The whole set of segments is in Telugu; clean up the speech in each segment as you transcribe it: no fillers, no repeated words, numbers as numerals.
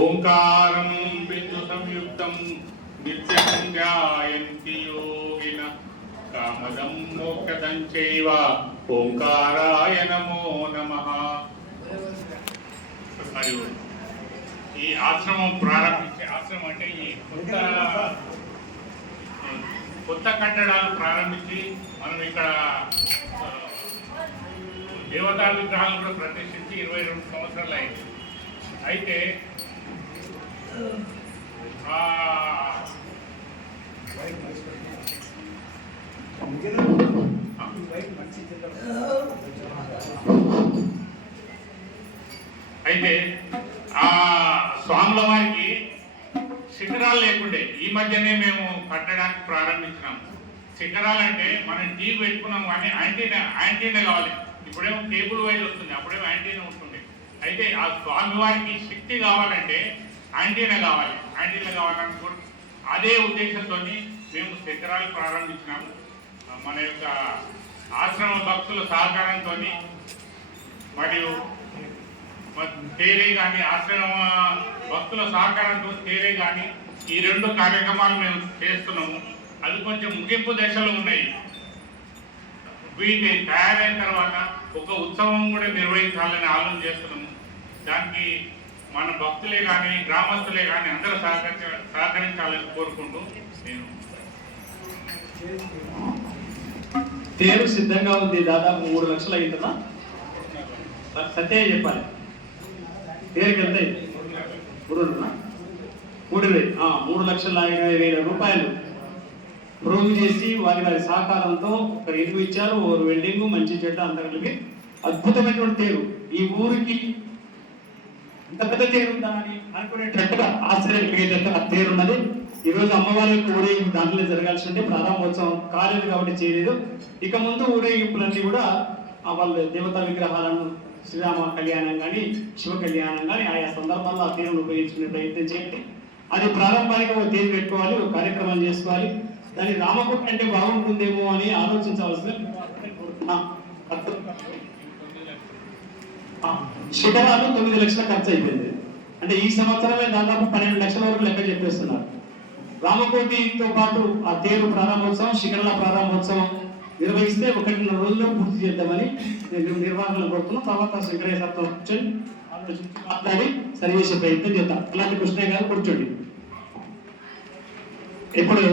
ఓంకారం బిందు సంయుక్తం నిత్యం ధ్యాయంతి యోగిన కామదం మోక్షదం చైవ ఓంకారాయ నమో నమః. మరియు ఈ ఆశ్రమం ప్రారంభించే ఆశ్రమం అంటే ఈ కొత్త కట్టడాలు ప్రారంభించి మనం ఇక్కడ దేవతా విగ్రహాలు కూడా ప్రతిష్ఠించి 22 సంవత్సరాలు అయింది. అయితే ఆ స్వాముల వారికి శిఖరాలు లేకుండే ఈ మధ్యనే మేము కట్టడానికి ప్రారంభించినాము. శిఖరాలు అంటే మనం టీవీ పెట్టుకున్నాం కానీ యాంటీనా కావాలి. ఇప్పుడేమో కేబుల్ వైర్ వస్తుంది, అప్పుడేమో యాంటీనా ఉంటుంది. అయితే ఆ స్వామి వారికి శక్తి కావాలంటే యాంటీనా కావాలని కూడా అదే ఉద్దేశంతో మేము శిఖరాలు ప్రారంభించినాము. మన యొక్క ఆశ్రమ భక్తుల సహకారంతో మరియు తేలే కానీ ఆశ్రమ భక్తుల సహకారంతో తేలే కానీ ఈ 2 కార్యక్రమాలు మేము చేస్తున్నాము. అది కొంచెం ముగింపు దశలో ఉన్నాయి. వీటి తయారైన తర్వాత ఒక ఉత్సవం కూడా నిర్వహించాలని ఆలోచన చేస్తున్నాము. దానికి మన భక్తులే కానీ గ్రామస్తులే కానీ అందరూ సహకరించాలని కోరుకుంటూ నేను తేరు సిద్ధంగా ఉంది. దాదాపు 3 లక్షలు అయిందా? సత్య చెప్పాలి. తేరుకి ఎంత అయింది? 3,50,000 రూపాయలు ప్రోగు చేసి వారి సహకారంతో ఒక ఇల్లు ఇచ్చారు. ఓరు వెల్డింగ్ మంచి చెడ్డ అందరికి అద్భుతమైనటువంటి తేరు. ఈ ఊరికి ఇంత పెద్ద తేరు ఉందా అని అనుకునేటట్టుగా ఆశ్చర్యం కలిగేటట్టుగా ఆ తేరు ఉన్నది. ఈరోజు అమ్మవారి యొక్క ఊరేగింపు దాంట్లో జరగాల్సిందే. ప్రారంభోత్సవం కాలేదు కాబట్టి చేయలేదు. ఇక ముందు ఊరేగింపులన్నీ కూడా వాళ్ళ దేవతా విగ్రహాలను శ్రీరామ కళ్యాణం కానీ శివ కళ్యాణం కానీ ఆయా సందర్భాల్లో ఆ తీరును ఉపయోగించుకునే ప్రయత్నం చేయండి. అది ప్రారంభానికి ఒక తేరు పెట్టుకోవాలి, ఒక కార్యక్రమం చేసుకోవాలి. దాన్ని రామకుట్ట అంటే బాగుంటుందేమో అని ఆలోచించవలసిన శిఖరాలు 9 లక్షల ఖర్చు అయిపోయింది. అంటే ఈ సంవత్సరమే దాదాపు 12 లక్షల వరకు లెక్క చెప్పేస్తున్నారు. రామకోటితో పాటు ఆ తేరు ప్రారంభోత్సవం, శిఖరాల ప్రారంభోత్సవం నిర్వహిస్తే 1.5 రోజుల్లో పూర్తి చేద్దామని నేను నిర్వాహకులు కోరుతున్నాం. తర్వాత శంకరయ్య సార్తో కూర్చొని ఆలోచించి మాట్లాడి సరి చేసే ప్రయత్నం చేద్దాం. అలాంటి కృష్ణయ్య గారు కూర్చోండి. ఇప్పుడు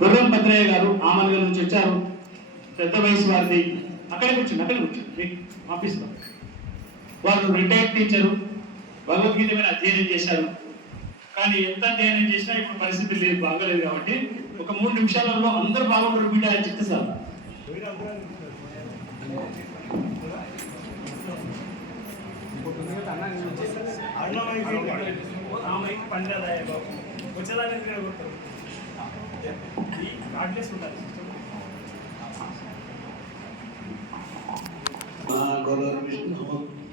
గుర్రం భద్రయ్య గారు ఆమన్గల్ నుంచి వచ్చారు. పెద్ద వయసు వారిది. అక్కడే కూర్చోండి ఆఫీస్లో. వారు రిటైర్డ్ టీచరు. భగవద్గీత మీద అధ్యయనం చేశారు. కానీ ఎంత అధ్యయనం చేసినా ఇప్పుడు పరిస్థితి లేదు, బాగలేదు. కాబట్టి ఒక 3 నిమిషాలలో అందరూ బాగుంటారు. బిడ్డ చెప్తే సార్ గురుర్విష్ణు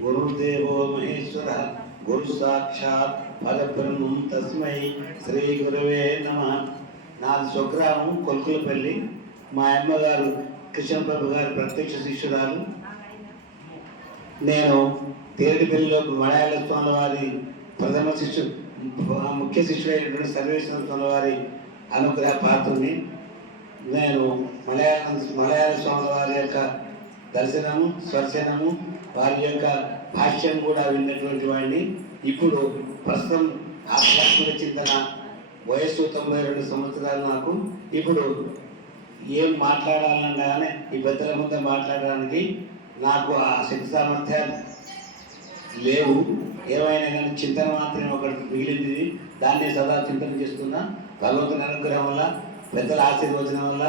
గురుర్దేవో మహేశ్వర గురు సాక్షాత్ పరబ్రహ్మం తస్మై శ్రీ గురువే నమః. నాది స్వగ్రామం కొల్కులపల్లి. మా అమ్మగారు కృష్ణప్రభు గారి ప్రత్యక్ష శిష్యురాలు. నేను తేరుడిపల్లిలో మలయాళ స్వామి వారి ప్రథమ శిష్యుడు, ముఖ్య శిష్యుడైనటువంటి సర్వేశ్వర స్వామి వారి అనుగ్రహ పాత్రని. నేను మలయాళ స్వామి వారి యొక్క దర్శనము, స్పర్శనము, వారి యొక్క భాష్యం కూడా విన్నటువంటి వాడిని. ఇప్పుడు ప్రస్తుతం ఆధ్యాత్మిక చింతన, వయస్సు 92 సంవత్సరాలు నాకు. ఇప్పుడు ఏం మాట్లాడాలనగానే ఈ పెద్దల ముందు మాట్లాడడానికి నాకు ఆ శక్తి సామర్థ్యాలు లేవు. ఏమైనా కానీ చింతన మాత్రమే ఒకటి మిగిలింది. దాన్ని సదా చింతన చేస్తున్నా. భగవంతుని అనుగ్రహం వల్ల, పెద్దల ఆశీర్వచనం వల్ల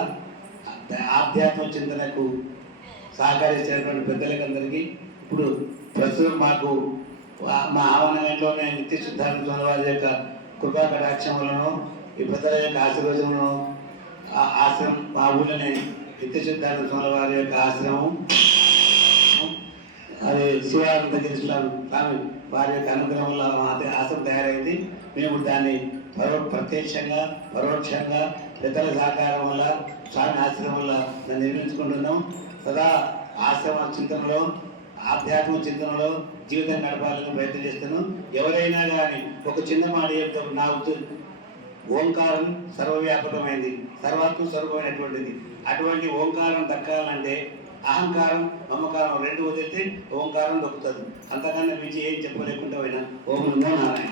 ఆధ్యాత్మిక చింతనకు సహకరించినటువంటి పెద్దలకందరికీ ఇప్పుడు ప్రస్తుతం మాకు మా ఆవరణలోనే నిత్య శుద్ధానంద వారి యొక్క కృపా కటాక్షం వలన, ఈ పెద్దల యొక్క ఆశీర్వచనను ఆశ్రమం మా ఊళ్ళోనే నిత్య శుద్ధానంద స్వామి వారి యొక్క ఆశ్రమం, అది శివానంద స్వామి వారి యొక్క అనుగ్రహం వల్ల ఆశ్రమం తయారైంది. మేము దాన్ని ప్రత్యక్షంగా పరోక్షంగా పెద్దల సహకారం వల్ల, స్వామి ఆశ్రమం వల్ల దాన్ని నిర్మించుకుంటున్నాం. సదా ఆశ్రమ చింతనలో ఆధ్యాత్మిక చింతనలో జీవితం గడపాలని ప్రయత్నం చేస్తాను. ఎవరైనా కానీ ఒక చిన్న మాట చెప్తారు, నా ఓంకారం సర్వవ్యాపకమైంది, సర్వాత్మ స్వరూపమైనటువంటిది. అటువంటి ఓంకారం దక్కాలంటే అహంకారం మమకారం రెండు వదిలితే ఓంకారం దొక్కుతుంది. అంతకన్నా మించి ఏం చెప్పలేకుండా పోయినా ఓం నమో నారాయణ.